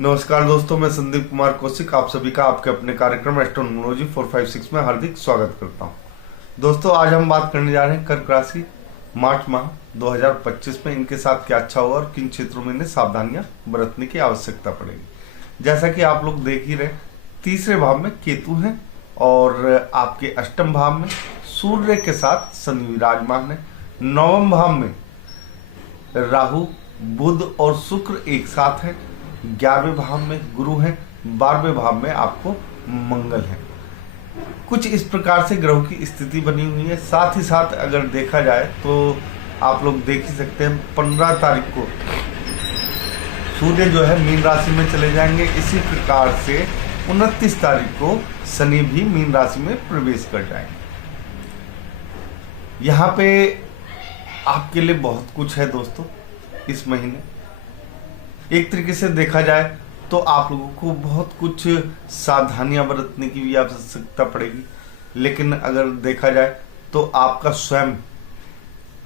नमस्कार दोस्तों, मैं संदीप कुमार कौशिक आप सभी का आपके अपने कार्यक्रम एस्ट्रोनॉमोलॉजी 456 में हार्दिक स्वागत करता हूं। दोस्तों, आज हम बात करने जा रहे हैं कर्क राशि मार्च माह 2025 में इनके साथ क्या अच्छा हुआ और किन क्षेत्रों में इन्हें सावधानियां बरतने की आवश्यकता पड़ेगी। जैसा कि आप लोग देख ही रहे, तीसरे भाव में केतु है और आपके अष्टम भाव में सूर्य के साथ शनि विराजमान है। नवम भाव में राहु, बुध और शुक्र एक साथ है। 11वें भाव में गुरु है। 12वें भाव में आपको मंगल है। कुछ इस प्रकार से ग्रहों की स्थिति बनी हुई है। साथ ही साथ अगर देखा जाए तो आप लोग देख ही सकते हैं 15 तारीख को सूर्य जो है मीन राशि में चले जाएंगे। इसी प्रकार से 29 तारीख को शनि भी मीन राशि में प्रवेश कर जाएंगे। यहाँ पे आपके लिए बहुत कुछ है दोस्तों। इस महीने एक तरीके से देखा जाए तो आप लोगों को बहुत कुछ सावधानियां बरतने की भी आवश्यकता पड़ेगी, लेकिन अगर देखा जाए तो आपका स्वयं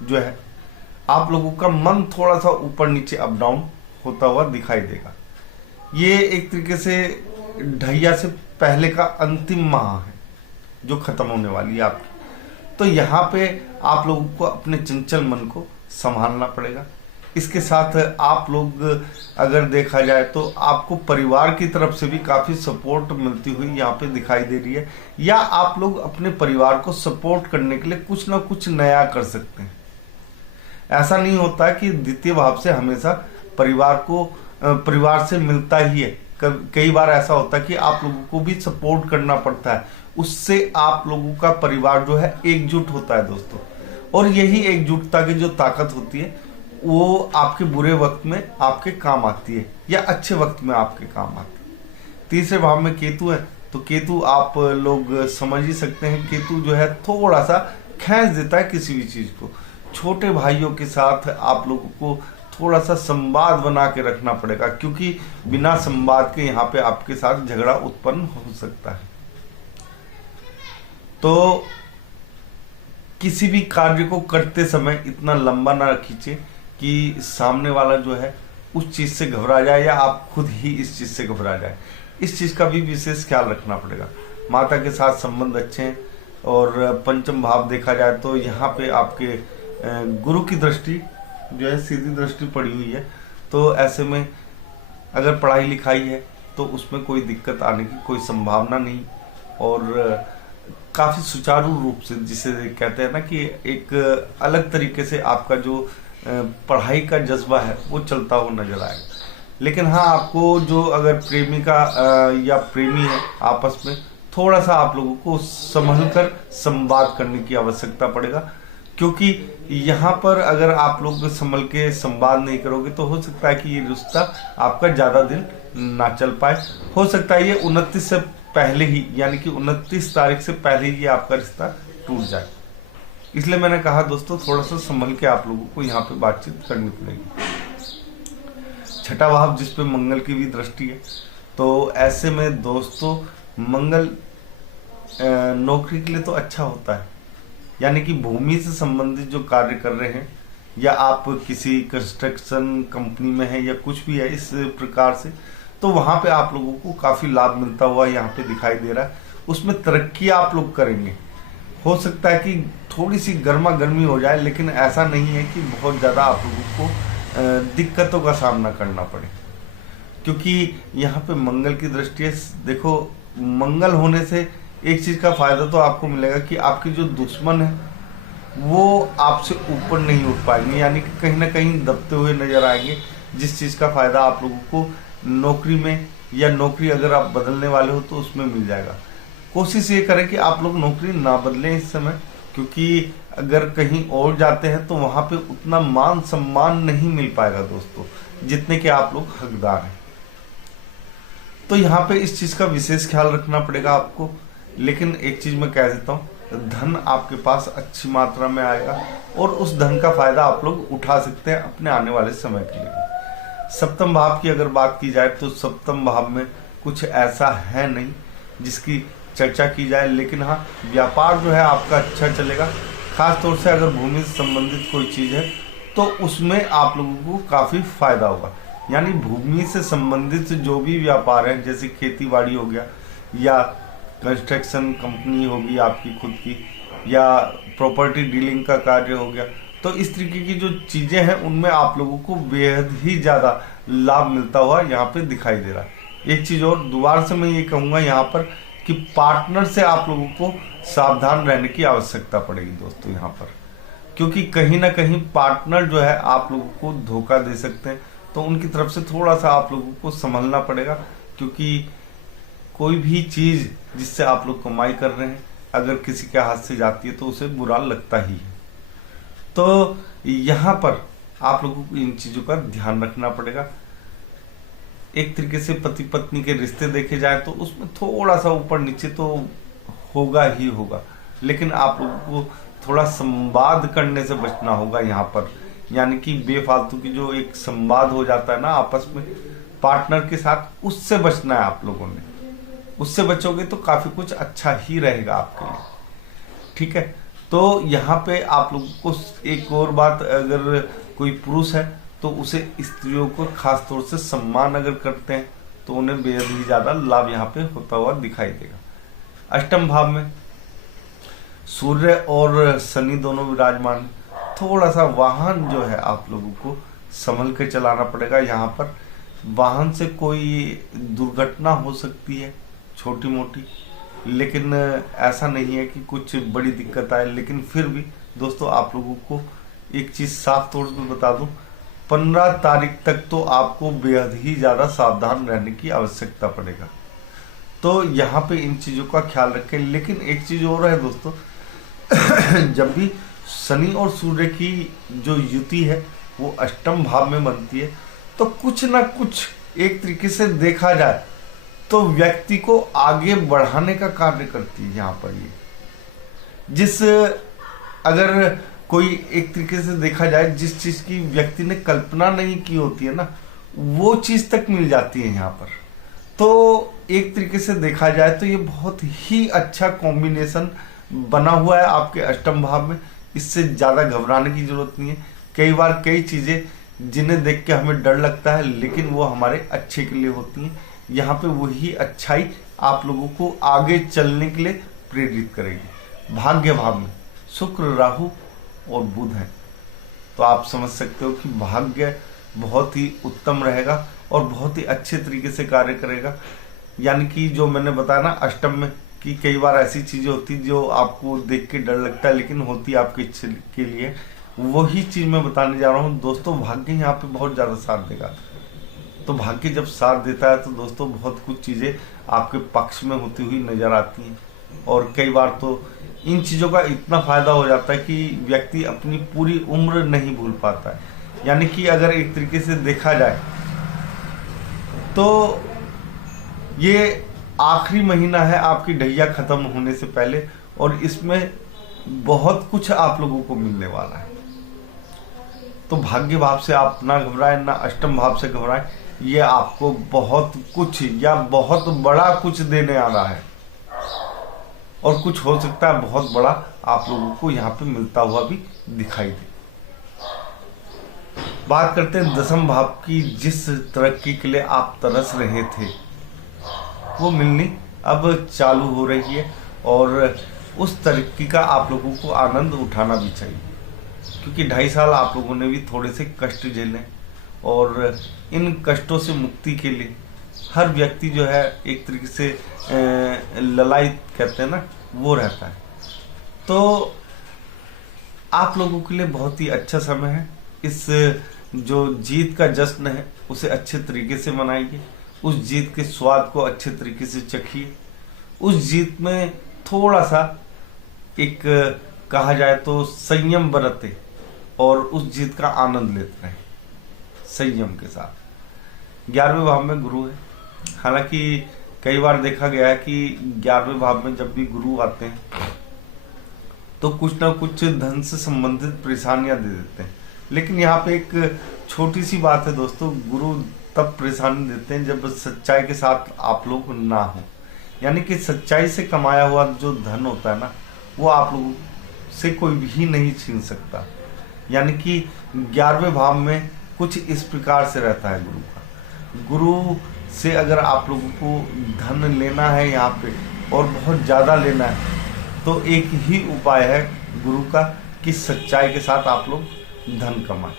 जो है आप लोगों का मन थोड़ा सा ऊपर नीचे अप डाउन होता हुआ दिखाई देगा। ये एक तरीके से ढैया से पहले का अंतिम माह है जो खत्म होने वाली है आपकी। तो यहाँ पे आप लोगों को अपने चंचल मन को संभालना पड़ेगा। इसके साथ आप लोग अगर देखा जाए तो आपको परिवार की तरफ से भी काफी सपोर्ट मिलती हुई यहाँ पे दिखाई दे रही है, या आप लोग अपने परिवार को सपोर्ट करने के लिए कुछ ना कुछ नया कर सकते हैं। ऐसा नहीं होता कि द्वितीय भाव से हमेशा परिवार से मिलता ही है। कई बार ऐसा होता है कि आप लोगों को भी सपोर्ट करना पड़ता है, उससे आप लोगों का परिवार जो है एकजुट होता है दोस्तों। और यही एकजुटता की जो ताकत होती है वो आपके बुरे वक्त में आपके काम आती है या अच्छे वक्त में आपके काम आती है। तीसरे भाव में केतु है, तो केतु आप लोग समझ ही सकते हैं, केतु जो है थोड़ा सा खींच देता है किसी भी चीज को। छोटे भाइयों के साथ आप लोगों को थोड़ा सा संवाद बना के रखना पड़ेगा, क्योंकि बिना संवाद के यहाँ पे आपके साथ झगड़ा उत्पन्न हो सकता है। तो किसी भी कार्य को करते समय इतना लंबा ना खींचे कि सामने वाला जो है उस चीज से घबरा जाए या आप खुद ही इस चीज से घबरा जाए। इस चीज का भी विशेष ख्याल रखना पड़ेगा। माता के साथ संबंध अच्छे हैं और पंचम भाव देखा जाए तो यहाँ पे आपके गुरु की दृष्टि जो है सीधी दृष्टि पड़ी हुई है। तो ऐसे में अगर पढ़ाई लिखाई है तो उसमें कोई दिक्कत आने की कोई संभावना नहीं, और काफी सुचारू रूप से, जिसे कहते हैं ना कि एक अलग तरीके से आपका जो पढ़ाई का जज्बा है वो चलता हुआ नजर आएगा। लेकिन हाँ, आपको जो अगर प्रेमिका या प्रेमी है आपस में, थोड़ा सा आप लोगों को संभल कर संवाद करने की आवश्यकता पड़ेगा, क्योंकि यहाँ पर अगर आप लोग संभल के संवाद नहीं करोगे तो हो सकता है कि ये रिश्ता आपका ज्यादा दिन ना चल पाए। हो सकता है ये 29 से पहले ही, यानी कि 29 तारीख से पहले ही आपका रिश्ता टूट जाए। इसलिए मैंने कहा दोस्तों, थोड़ा सा संभल के आप लोगों को यहाँ पे बातचीत करनी पड़ेगी। छठा भाव जिस पे मंगल की भी दृष्टि है, तो ऐसे में दोस्तों मंगल नौकरी के लिए तो अच्छा होता है। यानी कि भूमि से संबंधित जो कार्य कर रहे हैं, या आप किसी कंस्ट्रक्शन कंपनी में है या कुछ भी है इस प्रकार से, तो वहां पे आप लोगों को काफी लाभ मिलता हुआ यहाँ पे दिखाई दे रहा है। उसमें तरक्की आप लोग करेंगे। हो सकता है कि थोड़ी सी गर्मा गर्मी हो जाए, लेकिन ऐसा नहीं है कि बहुत ज्यादा आप लोगों को दिक्कतों का सामना करना पड़े, क्योंकि यहाँ पे मंगल की दृष्टि है। देखो, मंगल होने से एक चीज का फायदा तो आपको मिलेगा कि आपके जो दुश्मन है वो आपसे ऊपर नहीं उठ पाएंगे, यानी कि कहीं ना कहीं दबते हुए नजर आएंगे। जिस चीज का फायदा आप लोगों को नौकरी में, या नौकरी अगर आप बदलने वाले हो तो उसमें मिल जाएगा। कोशिश ये करें कि आप लोग नौकरी ना बदलें इस समय, क्योंकि अगर कहीं और जाते हैं तो वहां पे उतना मान सम्मान नहीं मिल पाएगा दोस्तों, जितने के आप लोग हकदार हैं। तो यहाँ पे इस चीज का विशेष ख्याल रखना पड़ेगा आपको। लेकिन एक चीज मैं कह देता हूँ, धन आपके पास अच्छी मात्रा में आएगा और उस धन का फायदा आप लोग उठा सकते हैं अपने आने वाले समय के लिए। सप्तम भाव की अगर बात की जाए तो सप्तम भाव में कुछ ऐसा है नहीं जिसकी चर्चा की जाए, लेकिन हाँ, व्यापार जो है आपका अच्छा चलेगा। खास तौर से अगर भूमि से संबंधित कोई चीज है तो उसमें आप लोगों को काफी फायदा होगा। यानी भूमि से संबंधित जो भी व्यापार है, जैसे खेती बाड़ी हो गया या कंस्ट्रक्शन कंपनी होगी आपकी खुद की, या प्रॉपर्टी डीलिंग का कार्य हो गया, तो इस तरीके की जो चीजें हैं उनमें आप लोगों को बेहद ही ज्यादा लाभ मिलता हुआ यहाँ पे दिखाई दे रहा है। एक चीज और दोबारा से मैं ये कहूंगा यहाँ पर कि पार्टनर से आप लोगों को सावधान रहने की आवश्यकता पड़ेगी दोस्तों यहाँ पर, क्योंकि कहीं ना कहीं पार्टनर जो है आप लोगों को धोखा दे सकते हैं। तो उनकी तरफ से थोड़ा सा आप लोगों को संभलना पड़ेगा, क्योंकि कोई भी चीज जिससे आप लोग कमाई कर रहे हैं अगर किसी के हाथ से जाती है तो उसे बुरा लगता ही है। तो यहाँ पर आप लोगों को इन चीजों का ध्यान रखना पड़ेगा। एक तरीके से पति पत्नी के रिश्ते देखे जाए तो उसमें थोड़ा सा ऊपर नीचे तो होगा ही होगा, लेकिन आप लोगों को थोड़ा संवाद करने से बचना होगा यहाँ पर। यानी कि बेफालतू की जो एक संवाद हो जाता है ना आपस में पार्टनर के साथ, उससे बचना है आप लोगों ने। उससे बचोगे तो काफी कुछ अच्छा ही रहेगा आपके लिए, ठीक है। तो यहाँ पे आप लोगों को एक और बात, अगर कोई पुरुष है तो उसे स्त्रियों को खास तौर से सम्मान अगर करते हैं तो उन्हें बेहद ही ज्यादा लाभ यहाँ पे होता हुआ दिखाई देगा। अष्टम भाव में सूर्य और शनि दोनों विराजमान, थोड़ा सा वाहन जो है आप लोगों को संभल के चलाना पड़ेगा। यहाँ पर वाहन से कोई दुर्घटना हो सकती है छोटी मोटी, लेकिन ऐसा नहीं है कि कुछ बड़ी दिक्कत आए। लेकिन फिर भी दोस्तों आप लोगों को एक चीज साफ तौर पे बता दूं, 15 तारीख तक तो आपको बेहद ही ज्यादा सावधान रहने की आवश्यकता पड़ेगा। तो यहाँ पे इन चीजों का ख्याल रखें। लेकिन एक चीज और है दोस्तों, जब भी शनि और सूर्य की जो युति है वो अष्टम भाव में बनती है तो कुछ ना कुछ एक तरीके से देखा जाए तो व्यक्ति को आगे बढ़ाने का कार्य करती है। यहाँ पर ये जिस, अगर कोई एक तरीके से देखा जाए जिस चीज की व्यक्ति ने कल्पना नहीं की होती है ना, वो चीज तक मिल जाती है यहाँ पर। तो एक तरीके से देखा जाए तो ये बहुत ही अच्छा कॉम्बिनेशन बना हुआ है आपके अष्टम भाव में। इससे ज्यादा घबराने की जरूरत नहीं है। कई बार कई चीजें जिन्हें देख के हमें डर लगता है लेकिन वो हमारे अच्छे के लिए होती हैं। यहाँ पे वही अच्छाई आप लोगों को आगे चलने के लिए प्रेरित करेगी। भाग्य भाव में शुक्र, राहु और बुध है, तो आप समझ सकते हो कि भाग्य बहुत ही उत्तम रहेगा और बहुत ही अच्छे तरीके से कार्य करेगा। यानी कि जो मैंने बताया ना अष्टम में कि कई बार ऐसी चीजें होती जो आपको देख के डर लगता है लेकिन होती आपके अच्छे के लिए, वही चीज मैं बताने जा रहा हूँ दोस्तों। भाग्य यहाँ पे बहुत ज्यादा साथ देगा। तो भाग्य जब साथ देता है तो दोस्तों बहुत कुछ चीजें आपके पक्ष में होती हुई नजर आती हैं। और कई बार तो इन चीजों का इतना फायदा हो जाता है कि व्यक्ति अपनी पूरी उम्र नहीं भूल पाता है। यानी कि अगर एक तरीके से देखा जाए तो ये आखिरी महीना है आपकी ढैया खत्म होने से पहले, और इसमें बहुत कुछ आप लोगों को मिलने वाला है। तो भाग्य भाव से आप ना घबराएं, ना अष्टम भाव से घबराएं। ये आपको बहुत कुछ या बहुत बड़ा कुछ देने आ रहा है, और कुछ हो सकता है बहुत बड़ा आप लोगों को यहाँ पे मिलता हुआ भी दिखाई दे। बात करते हैं दसम भाव की। जिस तरक्की के लिए आप तरस रहे थे वो मिलनी अब चालू हो रही है, और उस तरक्की का आप लोगों को आनंद उठाना भी चाहिए, क्योंकि 2.5 साल आप लोगों ने भी थोड़े से कष्ट झेले, और इन कष्टों से मुक्ति के लिए हर व्यक्ति जो है एक तरीके से ललायित कहते हैं ना, वो रहता है। तो आप लोगों के लिए बहुत ही अच्छा समय है। इस जो जीत का जश्न है उसे अच्छे तरीके से मनाइए, उस जीत के स्वाद को अच्छे तरीके से चखिए, उस जीत में थोड़ा सा एक कहा जाए तो संयम बरते और उस जीत का आनंद लेते रहें संयम के साथ। 11वें भाव में गुरु है। हालांकि कई बार देखा गया है कि 11वें भाव में जब भी गुरु आते हैं तो कुछ ना कुछ धन से संबंधित परेशानियां दे देते हैं। लेकिन यहाँ पे एक छोटी सी बात है दोस्तों, गुरु तब परेशानी देते हैं जब सच्चाई के साथ आप लोग ना हो। यानी कि सच्चाई से कमाया हुआ जो धन होता है ना, वो आप लोगों से कोई भी नहीं छीन सकता। यानी कि 11वें भाव में कुछ इस प्रकार से रहता है गुरु का। गुरु से अगर आप लोगों को धन लेना है यहाँ पे और बहुत ज़्यादा लेना है तो एक ही उपाय है गुरु का कि सच्चाई के साथ आप लोग धन कमाएं।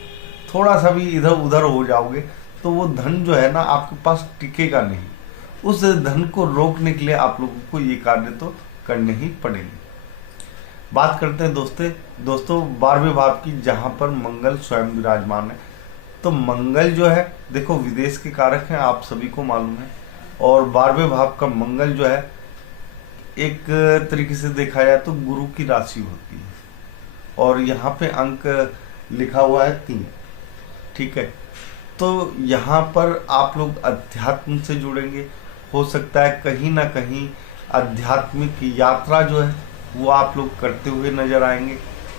थोड़ा सा भी इधर उधर हो जाओगे तो वो धन जो है ना आपके पास टिकेगा नहीं। उस धन को रोकने के लिए आप लोगों को ये कार्य तो करने ही पड़ेंगे। बात करते हैं दोस्तों 12वें भाव की, जहां पर मंगल स्वयं विराजमान है। तो मंगल जो है देखो विदेश के कारक हैं, आप सभी को मालूम है। और 12वें भाव का मंगल जो है एक तरीके से देखा जाए तो गुरु की राशि होती है और यहाँ पे अंक लिखा हुआ है 3। ठीक है, तो यहाँ पर आप लोग अध्यात्म से जुड़ेंगे। हो सकता है कहीं ना कहीं आध्यात्मिक यात्रा जो है वो आप लोग करते हुए नजर आएंगे।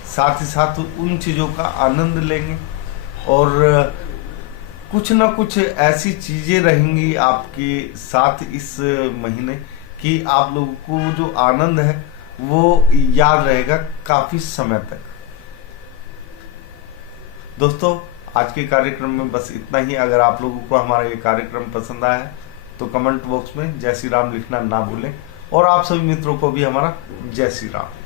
साथ ही साथ उन चीज़ों का आनंद लेंगे और कुछ ना कुछ ऐसी चीज़ें रहेंगी आपके साथ इस महीने कि आप लोगों को जो आनंद है वो याद रहेगा काफ़ी समय तक। दोस्तों आज के कार्यक्रम में बस इतना ही। अगर आप लोगों को हमारा ये कार्यक्रम पसंद आया है तो कमेंट बॉक्स में जय श्री राम लिखना ना भूलें और आप सभी मित्रों को भी हमारा जय श्री राम।